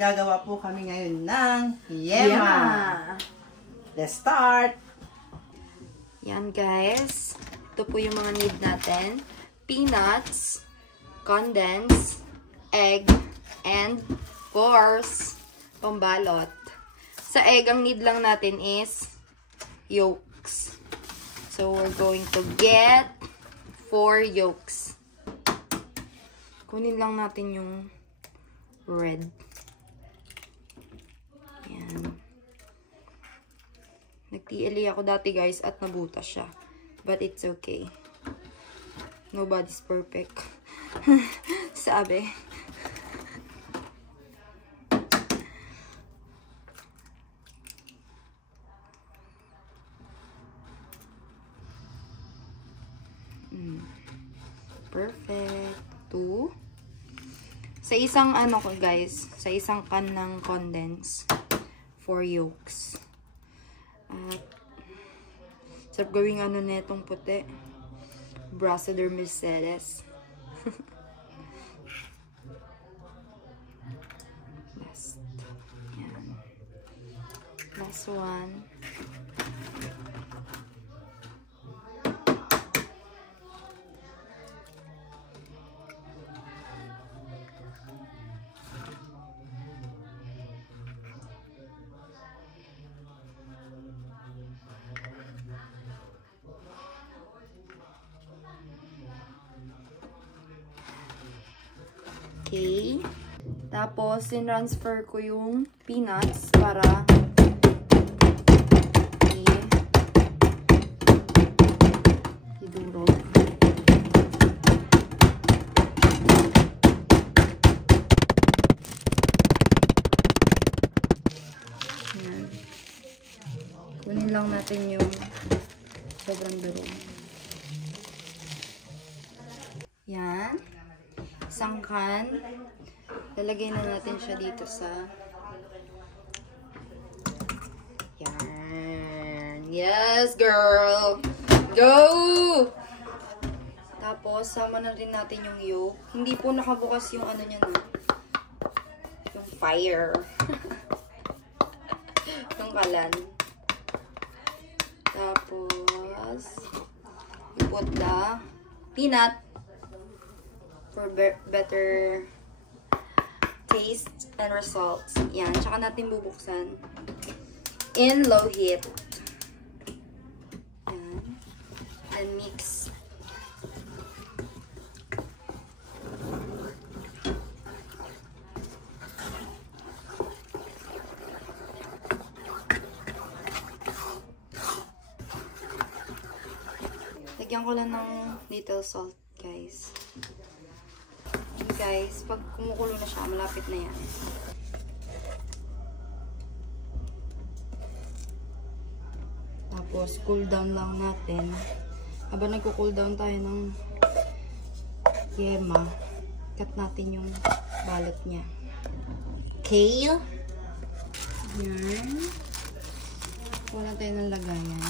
Gagawa po kami ngayon ng yema. Let's start! Yan guys. Ito po yung mga need natin. Peanuts, condensed, egg, and of course, pambalot. Sa egg, ang need lang natin is yolks. So, we're going to get 4 yolks. Kunin lang natin yung red. Yan. Nag-TLE ako dati guys at nabutas siya. But it's okay. Nobody's perfect. Sabi. Perfect. 2. Sa isang ano ko guys, sa isang can ng condense, 4 yolks. At sarap gawing ano netong puti. Brassador Mercedes. Last. Yan. Last one. Okay. Tapos, in-transfer ko yung peanuts para idurog. Yan. Kunin lang natin yung sobrang durog. Yan. Isang can. Lalagay na natin siya dito sa yan. Yes, girl! Go! Tapos, sama na rin natin yung yolk. Hindi po nakabukas yung ano niya na. Yung fire. Yung kalan. Tapos, we put the peanut for better taste and results. Yan. Tsaka natin bubuksan in low heat. Yan. And mix. Lagyan ko lang ng little salt, guys. Guys, pag kumukulo na siya, malapit na yan. Tapos, cool down lang natin. Habang nagko-cool down tayo ng yema, cut natin yung balot niya. Okay? Yan. Wala tayo ng lagayan.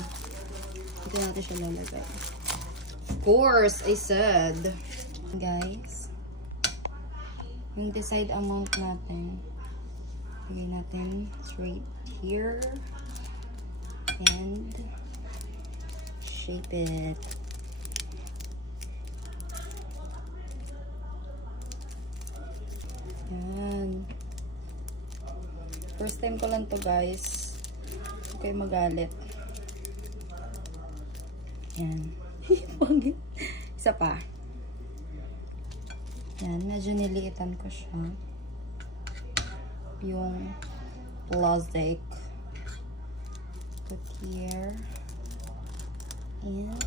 Dito natin siya lalagay. Of course, I said. Guys. Yung decide amount natin, lagay natin straight here and shape it. Yan. First time ko lang to guys. Huwag kayo magalit. Yan. Isa pa. Yan, medyo niliitan ko siya. Yung plastic. Put here. And yun.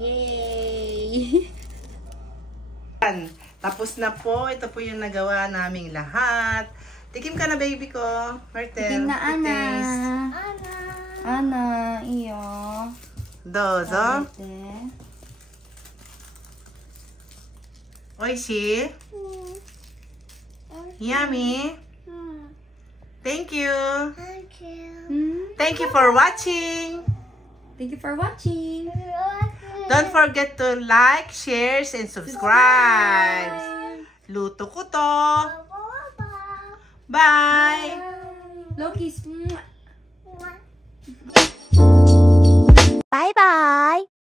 Yay! Tapos na po. Ito po yung nagawa naming lahat. Tikim ka na, baby ko. Myrtle. Tikim na, Ana. Taste. Ana, iyo. Dozo. Ate. Oishi. Yummy. Thank you. Thank you for watching. Thank you for watching. Don't forget to like, share, and subscribe. Luto ko to. Bye. Loki's. Bye bye.